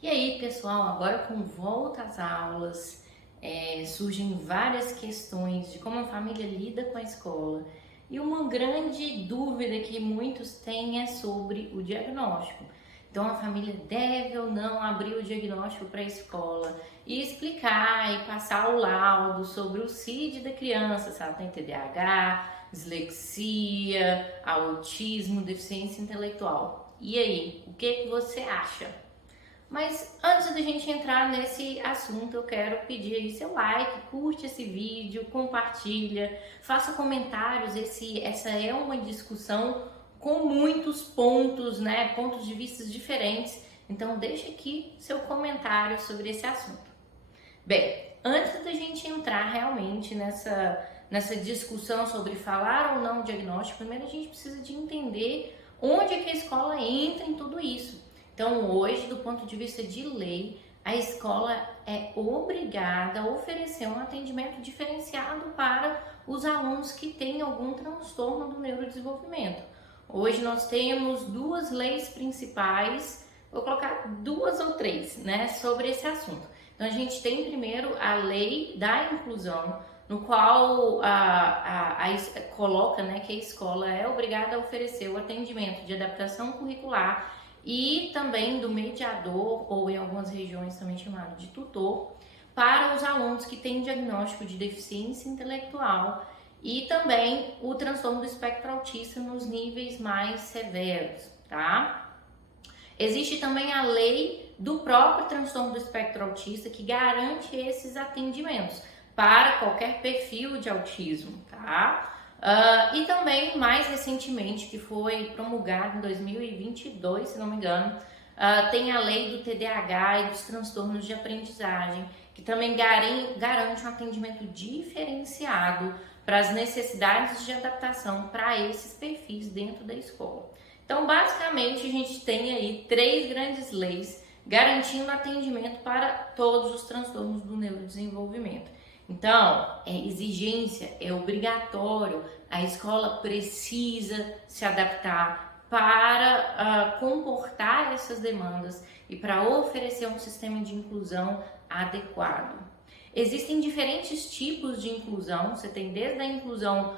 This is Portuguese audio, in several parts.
E aí, pessoal, agora com volta às aulas, surgem várias questões de como a família lida com a escola. E uma grande dúvida que muitos têm é sobre o diagnóstico. Então, a família deve ou não abrir o diagnóstico para a escola e explicar e passar o laudo sobre o CID da criança, se ela tem TDAH, dislexia, autismo, deficiência intelectual. E aí, o que você acha? Mas antes da gente entrar nesse assunto, eu quero pedir aí seu like, curte esse vídeo, compartilha, faça comentários. Essa é uma discussão com muitos pontos, né? Pontos de vista diferentes. Então deixe aqui seu comentário sobre esse assunto. Bem, antes da gente entrar realmente nessa discussão sobre falar ou não diagnóstico, primeiro a gente precisa de entender onde é que a escola entra em tudo isso. Então, hoje, do ponto de vista de lei, a escola é obrigada a oferecer um atendimento diferenciado para os alunos que têm algum transtorno do neurodesenvolvimento. Hoje nós temos duas leis principais, vou colocar duas ou três, né, sobre esse assunto. Então, a gente tem primeiro a lei da inclusão, no qual coloca, né, que a escola é obrigada a oferecer o atendimento de adaptação curricular e também do mediador, ou em algumas regiões também chamado de tutor, para os alunos que têm diagnóstico de deficiência intelectual e também o transtorno do espectro autista nos níveis mais severos, tá? Existe também a lei do próprio transtorno do espectro autista que garante esses atendimentos para qualquer perfil de autismo, tá? E também, mais recentemente, que foi promulgado em 2022, se não me engano, tem a lei do TDAH e dos transtornos de aprendizagem, que também garante um atendimento diferenciado para as necessidades de adaptação para esses perfis dentro da escola. Então, basicamente, a gente tem aí três grandes leis garantindo atendimento para todos os transtornos do neurodesenvolvimento. Então, é exigência, é obrigatório, a escola precisa se adaptar para comportar essas demandas e para oferecer um sistema de inclusão adequado. Existem diferentes tipos de inclusão, você tem desde a inclusão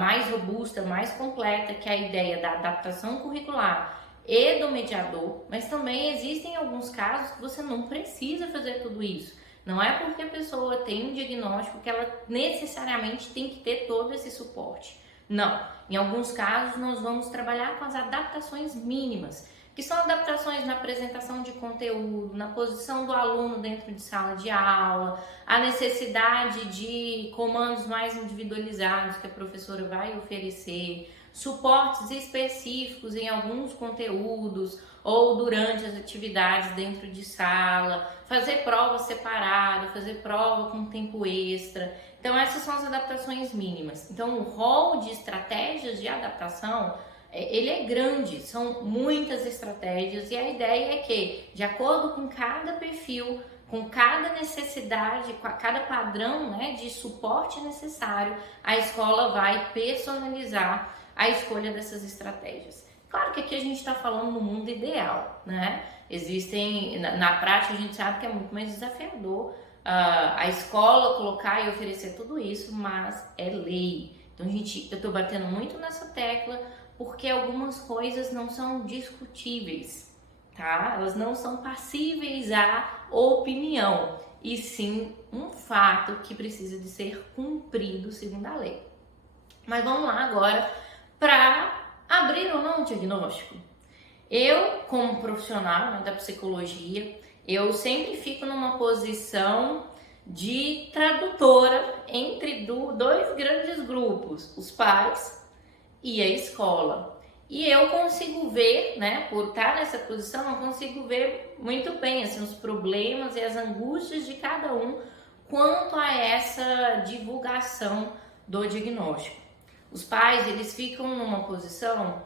mais robusta, mais completa, que é a ideia da adaptação curricular e do mediador, mas também existem alguns casos que você não precisa fazer tudo isso. Não é porque a pessoa tem um diagnóstico que ela necessariamente tem que ter todo esse suporte. Não. Em alguns casos, nós vamos trabalhar com as adaptações mínimas, que são adaptações na apresentação de conteúdo, na posição do aluno dentro de sala de aula, a necessidade de comandos mais individualizados que a professora vai oferecer, suportes específicos em alguns conteúdos ou durante as atividades dentro de sala, fazer prova separada, fazer prova com tempo extra. Então essas são as adaptações mínimas. Então o rol de estratégias de adaptação ele é grande, são muitas estratégias e a ideia é que, de acordo com cada perfil, com cada necessidade, com cada padrão, né, de suporte necessário, a escola vai personalizar a escolha dessas estratégias. Claro que aqui a gente está falando no mundo ideal, né? Existem, na prática a gente sabe que é muito mais desafiador a escola colocar e oferecer tudo isso, mas é lei. Então eu estou batendo muito nessa tecla porque algumas coisas não são discutíveis, tá? Elas não são passíveis à opinião, e sim um fato que precisa de ser cumprido segundo a lei. Mas vamos lá agora para abrir ou não o diagnóstico. Eu, como profissional, né, da psicologia, eu sempre fico numa posição de tradutora entre dois grandes grupos, os pais e a escola. E eu consigo ver, né, por estar nessa posição, eu consigo ver muito bem assim, os problemas e as angústias de cada um quanto a essa divulgação do diagnóstico. Os pais, eles ficam numa posição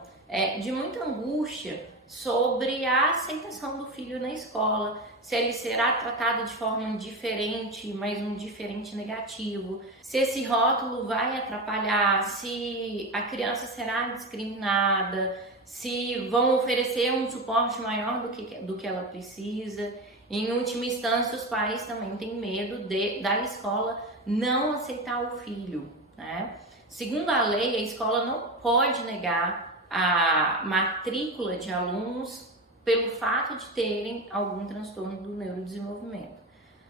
de muita angústia sobre a aceitação do filho na escola, se ele será tratado de forma diferente, mas um diferente negativo, se esse rótulo vai atrapalhar, se a criança será discriminada, se vão oferecer um suporte maior do que ela precisa. Em última instância, os pais também têm medo da escola não aceitar o filho, né? Segundo a lei, a escola não pode negar a matrícula de alunos pelo fato de terem algum transtorno do neurodesenvolvimento.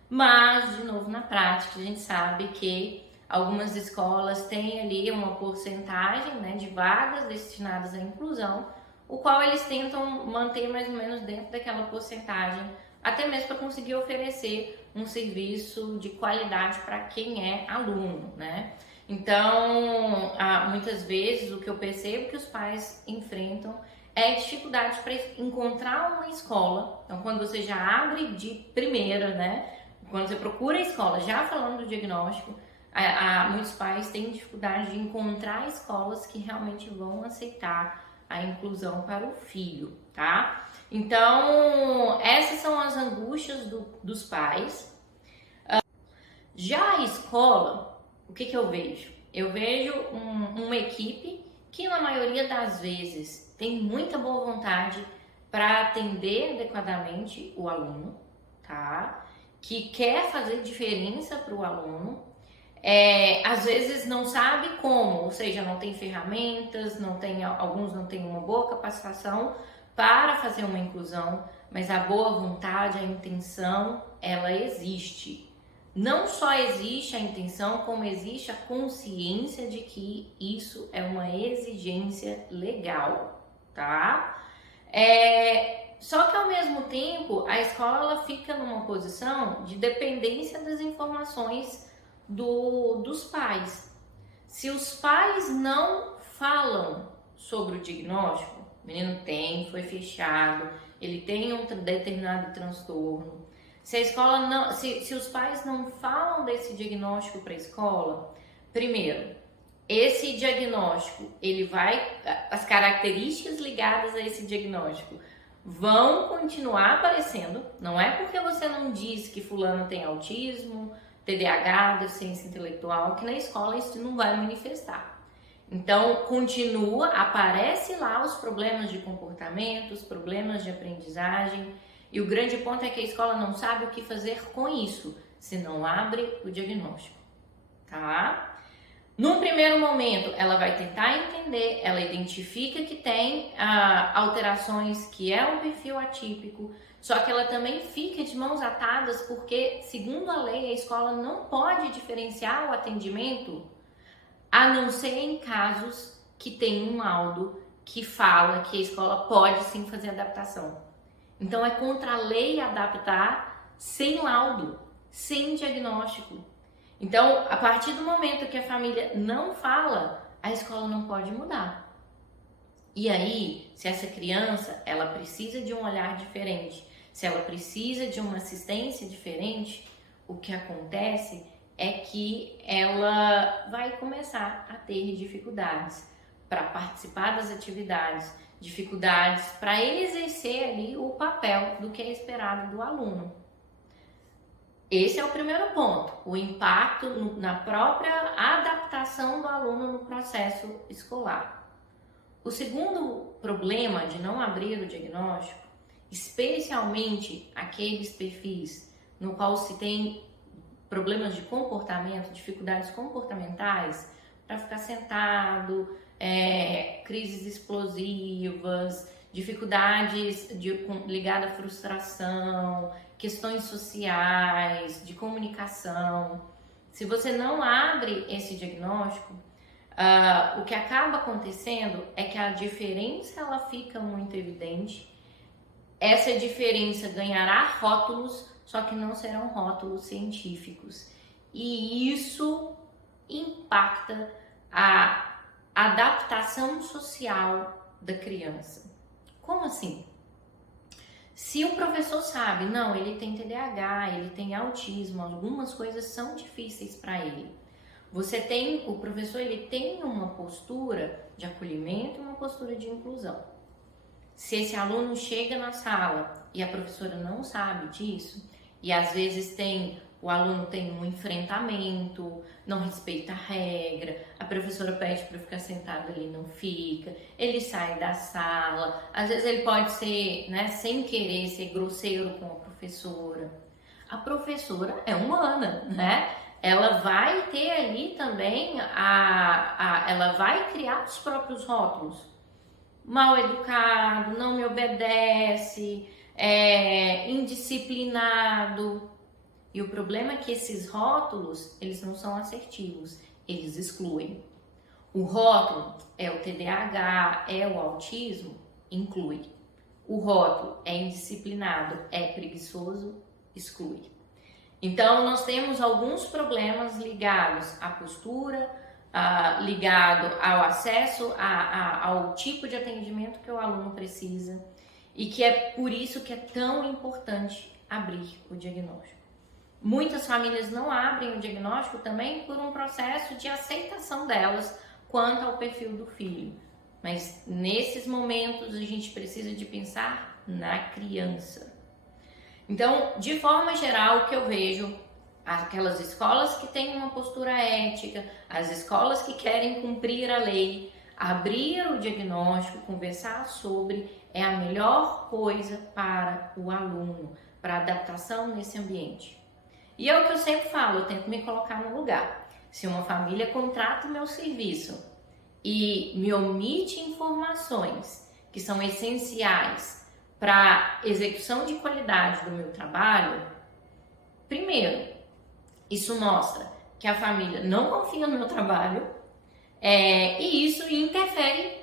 Mas, de novo, na prática, a gente sabe que algumas escolas têm ali uma porcentagem, né, de vagas destinadas à inclusão, o qual eles tentam manter mais ou menos dentro daquela porcentagem, até mesmo para conseguir oferecer um serviço de qualidade para quem é aluno, né? Então, muitas vezes o que eu percebo que os pais enfrentam é dificuldade para encontrar uma escola. Então, quando você já abre de primeira, né? Quando você procura a escola, já falando do diagnóstico, muitos pais têm dificuldade de encontrar escolas que realmente vão aceitar a inclusão para o filho, tá? Então, essas são as angústias dos pais. Já a escola, o que eu vejo? Eu vejo uma equipe que, na maioria das vezes, tem muita boa vontade para atender adequadamente o aluno, tá? Que quer fazer diferença para o aluno, às vezes não sabe como, ou seja, não tem ferramentas, alguns não têm uma boa capacitação para fazer uma inclusão, mas a boa vontade, a intenção, ela existe. Não só existe a intenção, como existe a consciência de que isso é uma exigência legal, tá? Só que ao mesmo tempo, a escola ela fica numa posição de dependência das informações dos pais. Se os pais não falam sobre o diagnóstico, o menino foi fechado, ele tem um determinado transtorno. Se a escola não, se os pais não falam desse diagnóstico para a escola, primeiro, esse diagnóstico, as características ligadas a esse diagnóstico vão continuar aparecendo. Não é porque você não diz que fulano tem autismo, TDAH, deficiência intelectual, que na escola isso não vai manifestar. Então, aparece lá os problemas de comportamento, os problemas de aprendizagem, e o grande ponto é que a escola não sabe o que fazer com isso, se não abre o diagnóstico, tá? Num primeiro momento, ela vai tentar entender, ela identifica que tem alterações, que é um perfil atípico, só que ela também fica de mãos atadas porque, segundo a lei, a escola não pode diferenciar o atendimento, a não ser em casos que tem um laudo que fala que a escola pode sim fazer adaptação. Então, é contra a lei adaptar sem laudo, sem diagnóstico. Então, a partir do momento que a família não fala, a escola não pode mudar. E aí, se essa criança, ela precisa de um olhar diferente, se ela precisa de uma assistência diferente, o que acontece é que ela vai começar a ter dificuldades para participar das atividades, dificuldades para exercer ali o papel do que é esperado do aluno. Esse é o primeiro ponto, o impacto na própria adaptação do aluno no processo escolar. O segundo problema de não abrir o diagnóstico, especialmente aqueles perfis no qual se tem problemas de comportamento, dificuldades comportamentais, para ficar sentado, crises explosivas, dificuldades ligadas à frustração, questões sociais, de comunicação. Se você não abre esse diagnóstico, o que acaba acontecendo é que a diferença ela fica muito evidente. Essa diferença ganhará rótulos, só que não serão rótulos científicos. E isso impacta a adaptação social da criança. Como assim? Se o professor sabe, não, ele tem TDAH, ele tem autismo, algumas coisas são difíceis para ele. O professor ele tem uma postura de acolhimento e uma postura de inclusão. Se esse aluno chega na sala e a professora não sabe disso, e às vezes tem o aluno tem um enfrentamento, não respeita a regra, a professora pede para ficar sentado ali, não fica, ele sai da sala, às vezes ele pode ser, né, sem querer, ser grosseiro com a professora. A professora é humana, né? Ela vai ter ali também, ela vai criar os próprios rótulos. Mal educado, não me obedece, indisciplinado. E o problema é que esses rótulos, eles não são assertivos, eles excluem. O rótulo é o TDAH, é o autismo, inclui. O rótulo é indisciplinado, é preguiçoso, exclui. Então, nós temos alguns problemas ligados à postura, ligado ao acesso ao tipo de atendimento que o aluno precisa, e que é por isso que é tão importante abrir o diagnóstico. Muitas famílias não abrem o diagnóstico também por um processo de aceitação delas quanto ao perfil do filho. Mas nesses momentos a gente precisa de pensar na criança. Então, de forma geral, o que eu vejo, aquelas escolas que têm uma postura ética, as escolas que querem cumprir a lei, abrir o diagnóstico, conversar sobre, é a melhor coisa para o aluno, para a adaptação nesse ambiente. E é o que eu sempre falo, eu tento me colocar no lugar. Se uma família contrata o meu serviço e me omite informações que são essenciais para execução de qualidade do meu trabalho, primeiro, isso mostra que a família não confia no meu trabalho, e isso interfere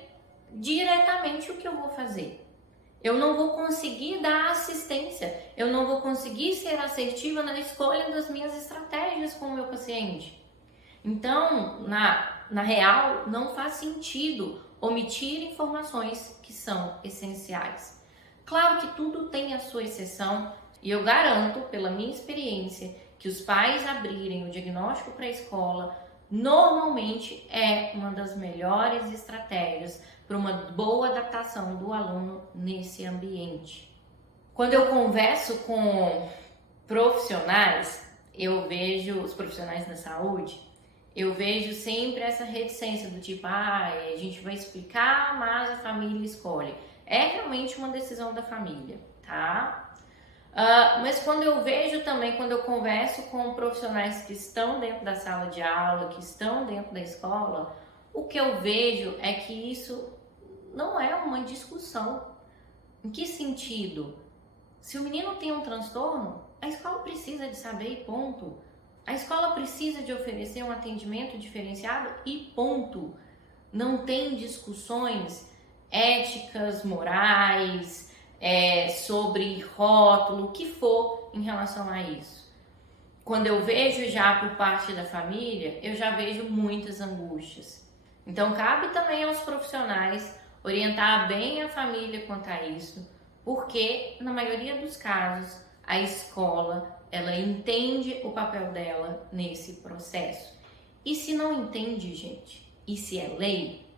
diretamente o que eu vou fazer. Eu não vou conseguir dar assistência, eu não vou conseguir ser assertiva na escolha das minhas estratégias com o meu paciente. Então, na real, não faz sentido omitir informações que são essenciais. Claro que tudo tem a sua exceção, e eu garanto, pela minha experiência, que os pais abrirem o diagnóstico para a escola normalmente é uma das melhores estratégias para uma boa adaptação do aluno nesse ambiente. Quando eu converso com profissionais, eu vejo os profissionais da saúde, eu vejo sempre essa reticência do tipo, a gente vai explicar, mas a família escolhe. É realmente uma decisão da família, tá? Mas quando eu vejo também, quando eu converso com profissionais que estão dentro da sala de aula, que estão dentro da escola, o que eu vejo é que isso não é uma discussão. Em que sentido? Se o menino tem um transtorno, a escola precisa de saber e ponto. A escola precisa de oferecer um atendimento diferenciado e ponto. Não tem discussões éticas, morais, sobre rótulo, o que for em relação a isso. Quando eu vejo já por parte da família, eu já vejo muitas angústias. Então, cabe também aos profissionais orientar bem a família quanto a isso, porque na maioria dos casos a escola ela entende o papel dela nesse processo. E se não entende, gente, e se é lei,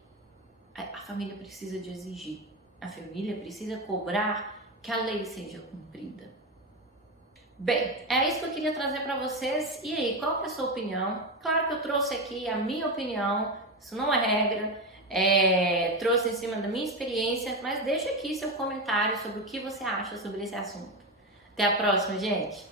a família precisa de exigir, a família precisa cobrar que a lei seja cumprida. Bem, é isso que eu queria trazer para vocês. E aí, qual que é a sua opinião? Claro que eu trouxe aqui a minha opinião, isso não é regra, trouxe em cima da minha experiência, mas deixa aqui seu comentário sobre o que você acha sobre esse assunto. Até a próxima, gente!